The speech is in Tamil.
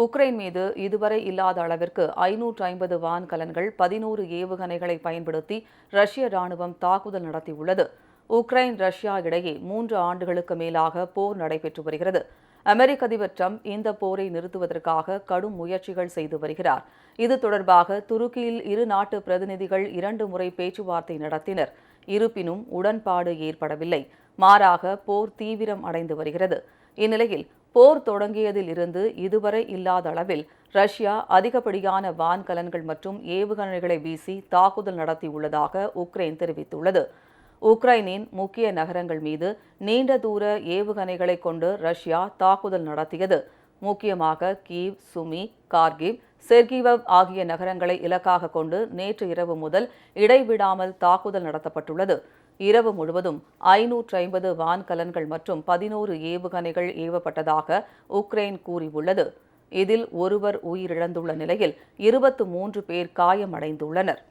உக்ரைன் மீது இதுவரை இல்லாத அளவிற்கு ஐநூற்று ஐம்பது வான்கலன்கள் பதினோரு ஏவுகணைகளை பயன்படுத்தி ரஷ்ய ராணுவம் தாக்குதல் நடத்தியுள்ளது. உக்ரைன் ரஷ்யா இடையே மூன்று ஆண்டுகளுக்கு மேலாக போர் நடைபெற்று வருகிறது. அமெரிக்க அதிபர் ட்ரம்ப் இந்த போரை நிறுத்துவதற்காக கடும் முயற்சிகள் செய்து வருகிறார். இது தொடர்பாக துருக்கியில் இரு நாட்டு பிரதிநிதிகள் இரண்டு முறை பேச்சுவார்த்தை நடத்தினர். இருப்பினும் உடன்பாடு ஏற்படவில்லை. மாறாக போர் தீவிரம் அடைந்து வருகிறது. இந்நிலையில் போர் தொடங்கியதில் இருந்து இதுவரை இல்லாத அளவில் ரஷ்யா அதிகப்படியான வான்கலன்கள் மற்றும் ஏவுகணைகளை வீசி தாக்குதல் நடத்தியுள்ளதாக உக்ரைன் தெரிவித்துள்ளது. உக்ரைனின் முக்கிய நகரங்கள் மீது நீண்ட தூர ஏவுகணைகளை கொண்டு ரஷ்யா தாக்குதல் நடத்தியது. முக்கியமாக கீவ் சுமி கார்கிவ் செர்கிவவ் ஆகிய நகரங்களை இலக்காக கொண்டு நேற்று இரவு முதல் இடைவிடாமல் தாக்குதல் நடத்தப்பட்டுள்ளது. இரவு முழுவதும் ஐநூற்று ஐம்பது வான்கலன்கள் மற்றும் பதினோரு ஏவுகணைகள் ஏவப்பட்டதாக உக்ரைன் கூறியுள்ளது. இதில் ஒருவர் உயிரிழந்துள்ள நிலையில் இருபத்து மூன்று பேர் காயமடைந்துள்ளனர்.